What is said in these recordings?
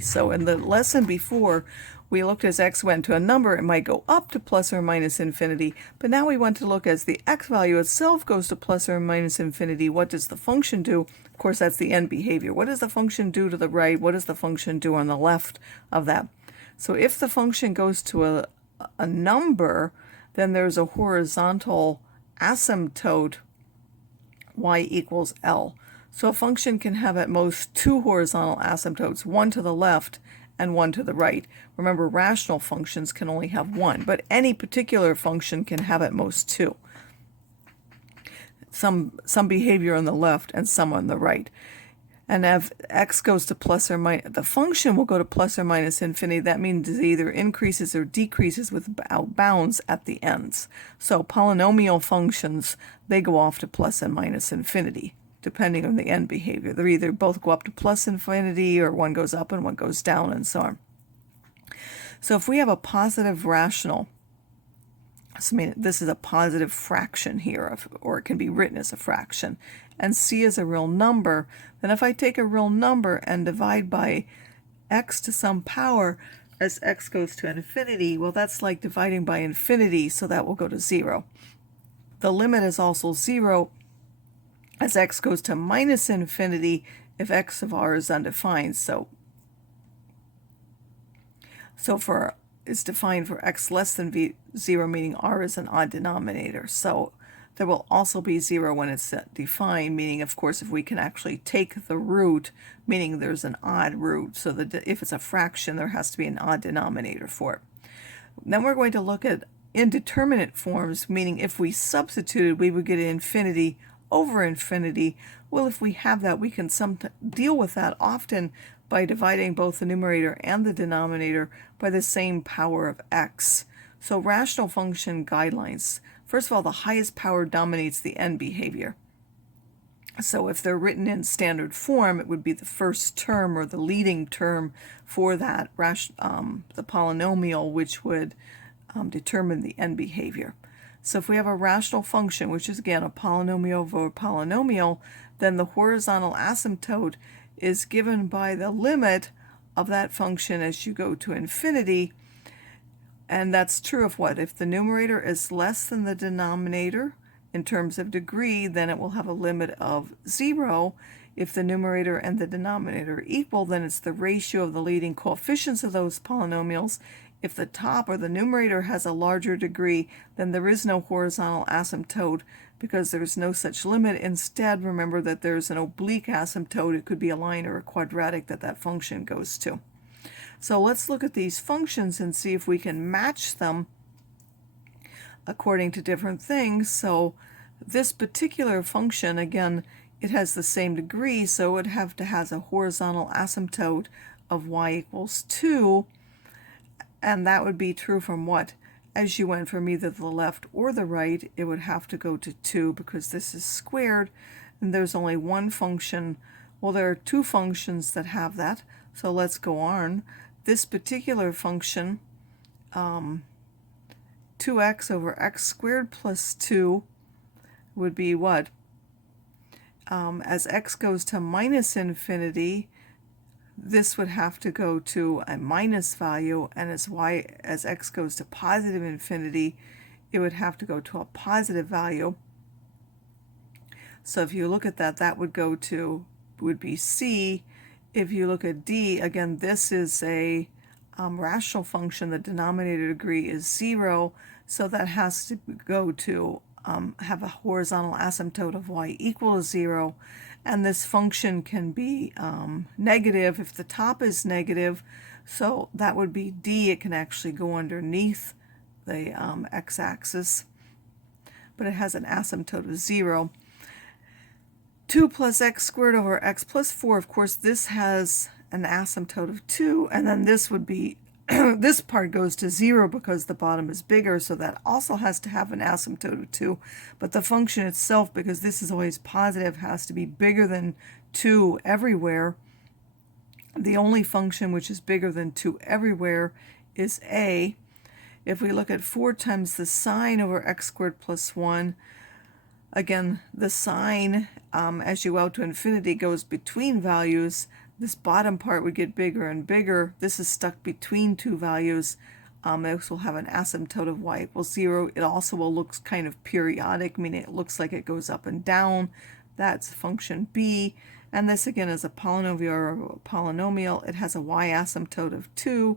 So in the lesson before, we looked as x went to a number, it might go up to plus or minus infinity, but now we want to look as the x value itself goes to plus or minus infinity, what does the function do? Of course, that's the end behavior. What does the function do to the right? What does the function do on the left of that? So if the function goes to a number, then there's a horizontal asymptote y equals L. So a function can have at most two horizontal asymptotes, one to the left and one to the right. Remember, rational functions can only have one, but any particular function can have at most two. Some behavior on the left and some on the right. And if x goes to plus or minus, the function will go to plus or minus infinity. That means it either increases or decreases without bounds at the ends. So polynomial functions, they go off to plus and minus infinity, depending on the end behavior. They're either both go up to plus infinity, or one goes up and one goes down, and so on. So if we have a positive rational, I mean, this is a positive fraction here, or it can be written as a fraction, and c is a real number, then if I take a real number and divide by x to some power as x goes to infinity, well, that's like dividing by infinity, so that will go to 0. The limit is also 0 as x goes to minus infinity if x of r is undefined. So for is defined for x less than 0, meaning r is an odd denominator. So there will also be 0 when it's defined, meaning, of course, if we can actually take the root, meaning there's an odd root. So that if it's a fraction, there has to be an odd denominator for it. Then we're going to look at indeterminate forms, meaning if we substituted, we would get infinity over infinity. Well, if we have that, we can deal with that often by dividing both the numerator and the denominator by the same power of x. So rational function guidelines. First of all, the highest power dominates the end behavior. So if they're written in standard form, it would be the first term or the leading term for that the polynomial, which would determine the end behavior. So if we have a rational function, which is again a polynomial over polynomial, then the horizontal asymptote is given by the limit of that function as you go to infinity. And that's true of what? If the numerator is less than the denominator in terms of degree, then it will have a limit of 0. If the numerator and the denominator are equal, then it's the ratio of the leading coefficients of those polynomials. If the top or the numerator has a larger degree, then there is no horizontal asymptote because there's no such limit. Instead, remember that there's an oblique asymptote. It could be a line or a quadratic that function goes to. So let's look at these functions and see if we can match them according to different things. So this particular function, again, it has the same degree, so it would have to have a horizontal asymptote of y equals 2. And that would be true from what? As you went from either the left or the right, it would have to go to 2 because this is squared, and there's only one function. Well, there are two functions that have that, so let's go on. This particular function, 2x over x squared plus 2 would be what? As x goes to minus infinity, this would have to go to a minus value, and as x goes to positive infinity, it would have to go to a positive value. So if you look at that, that would be c. If you look at d, again, this is a rational function. The denominator degree is 0, so that has to go to have a horizontal asymptote of y equals 0. And this function can be negative if the top is negative, so that would be d. It can actually go underneath the x-axis, but it has an asymptote of 0. 2 plus x squared over x plus 4, of course, this has an asymptote of 2, and then this would be, this part goes to 0 because the bottom is bigger, so that also has to have an asymptote of 2. But the function itself, because this is always positive, has to be bigger than 2 everywhere. The only function which is bigger than 2 everywhere is a. If we look at 4 times the sine over x squared plus 1, again, the sine, as you go out to infinity, goes between values. This bottom part would get bigger and bigger. This is stuck between two values. This will have an asymptote of y equals 0. It also will look kind of periodic, meaning it looks like it goes up and down. That's function b. And this again is a polynomial. It has a y asymptote of 2.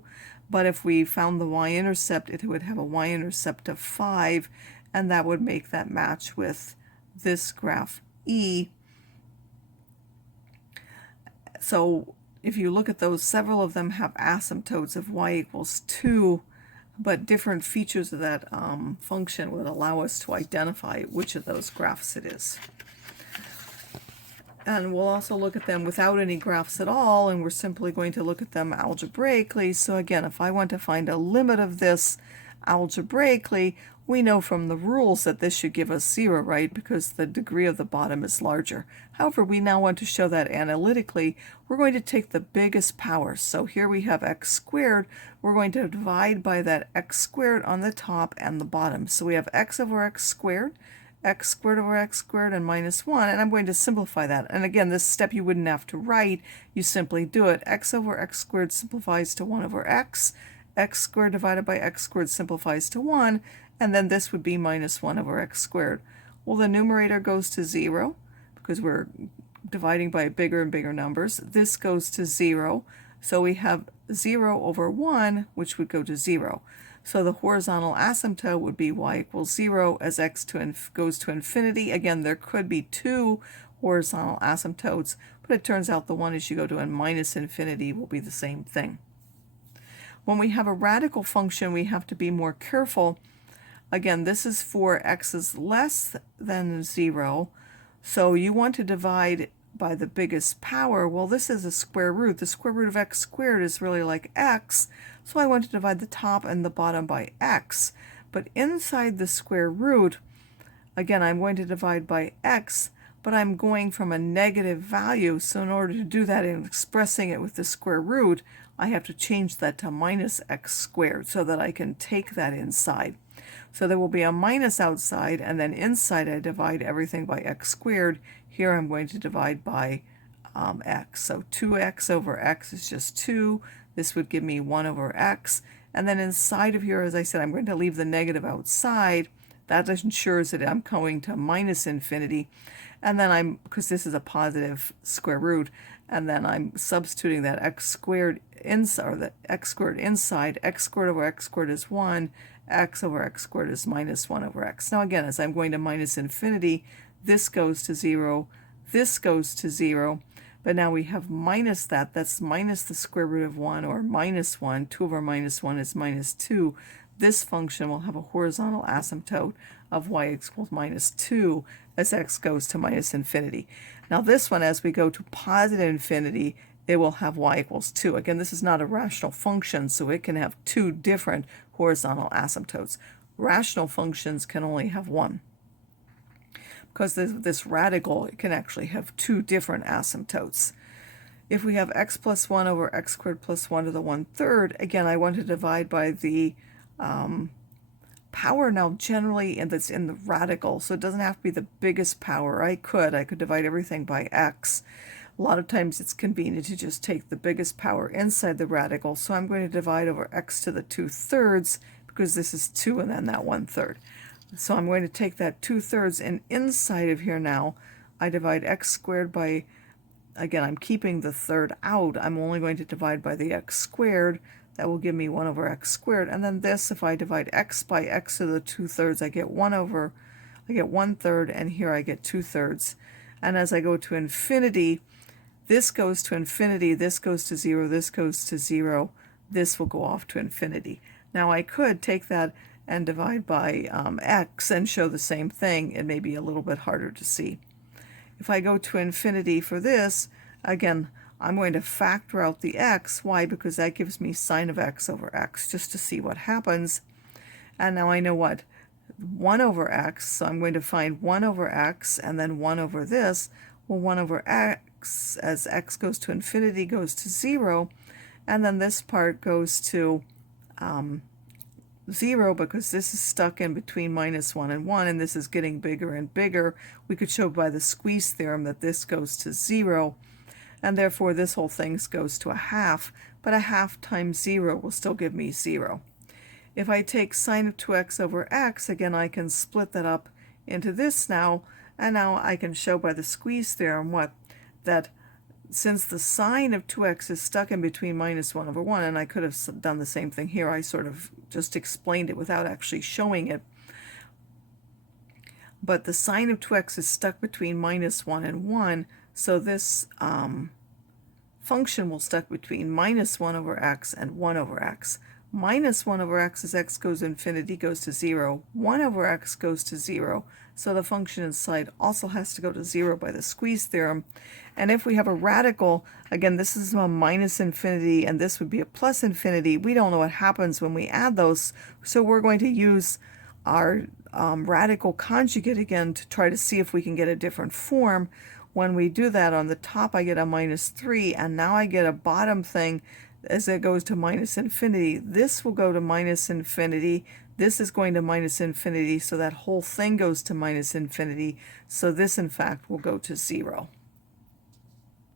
But if we found the y-intercept, it would have a y-intercept of 5. And that would make that match with this graph E. So if you look at those, several of them have asymptotes of y equals 2, but different features of that function would allow us to identify which of those graphs it is. And we'll also look at them without any graphs at all, and we're simply going to look at them algebraically. So again, if I want to find a limit of this algebraically, we know from the rules that this should give us 0, right? Because the degree of the bottom is larger. However, we now want to show that analytically. We're going to take the biggest power. So here we have x squared. We're going to divide by that x squared on the top and the bottom. So we have x over x squared over x squared, and minus 1. And I'm going to simplify that. And again, this step you wouldn't have to write. You simply do it. X over x squared simplifies to 1 over x. X squared divided by x squared simplifies to 1. And then this would be minus 1 over x squared. Well, the numerator goes to 0 because we're dividing by bigger and bigger numbers. This goes to 0. So we have 0 over 1, which would go to 0. So the horizontal asymptote would be y equals 0 as x goes to infinity. Again, there could be two horizontal asymptotes, but it turns out the one as you go to minus infinity will be the same thing. When we have a radical function, we have to be more careful. Again, this is for x is less than 0, so you want to divide by the biggest power. Well, this is a square root. The square root of x squared is really like x, so I want to divide the top and the bottom by x. But inside the square root, again, I'm going to divide by x, but I'm going from a negative value, so in order to do that and expressing it with the square root, I have to change that to minus x squared so that I can take that inside. So there will be a minus outside, and then inside I divide everything by x squared. Here I'm going to divide by x. So 2x over x is just 2. This would give me 1 over x. And then inside of here, as I said, I'm going to leave the negative outside. That ensures that I'm going to minus infinity. And then because this is a positive square root, and then I'm substituting that x squared inside, or the x squared inside. X squared over x squared is 1. X over x squared is minus 1 over x. Now again, as I'm going to minus infinity, this goes to 0, this goes to 0, but now we have minus that. That's minus the square root of 1, or minus 1. 2 over minus 1 is minus 2. This function will have a horizontal asymptote of y equals minus 2 as x goes to minus infinity. Now this one, as we go to positive infinity, it will have y equals 2. Again, this is not a rational function, so it can have two different horizontal asymptotes. Rational functions can only have one. Because this radical, it can actually have two different asymptotes. If we have x plus 1 over x squared plus 1 to the 1/3, again, I want to divide by the power now generally, and that's in the radical, so it doesn't have to be the biggest power. I could divide everything by x. A lot of times it's convenient to just take the biggest power inside the radical, so I'm going to divide over x to the 2/3 because this is 2 and then that 1/3. So I'm going to take that 2/3, and inside of here now I divide x squared by, again, I'm keeping the third out. I'm only going to divide by the x squared. That will give me 1 over x squared. And then this, if I divide x by x to the 2/3, I get 1/3, and here I get 2/3. And as I go to infinity, this goes to infinity, this goes to 0, this goes to 0, this will go off to infinity. Now I could take that and divide by x and show the same thing. It may be a little bit harder to see. If I go to infinity for this, again, I'm going to factor out the x. Why? Because that gives me sine of x over x, just to see what happens. And now I know what? 1 over x, so I'm going to find 1 over x and then 1 over this. Well, 1 over x, as x goes to infinity, goes to 0. And then this part goes to 0 because this is stuck in between minus 1 and 1, and this is getting bigger and bigger. We could show by the squeeze theorem that this goes to 0. and therefore this whole thing goes to a half, but a half times 0 will still give me 0. If I take sine of 2x over x, again I can split that up into this now, and now I can show by the squeeze theorem that since the sine of 2x is stuck in between minus 1 over 1, and I could have done the same thing here, I sort of just explained it without actually showing it, but the sine of 2x is stuck between minus 1 and 1, so this function will stuck between minus 1 over x and 1 over x. Minus 1 over x as x goes to infinity goes to 0. 1 over x goes to 0. So the function inside also has to go to 0 by the squeeze theorem. And if we have a radical, again, this is a minus infinity and this would be a plus infinity. We don't know what happens when we add those. So we're going to use our radical conjugate again to try to see if we can get a different form. When we do that, on the top I get a minus 3, and now I get a bottom thing as it goes to minus infinity. This will go to minus infinity. This is going to minus infinity, so that whole thing goes to minus infinity. So this, in fact, will go to 0.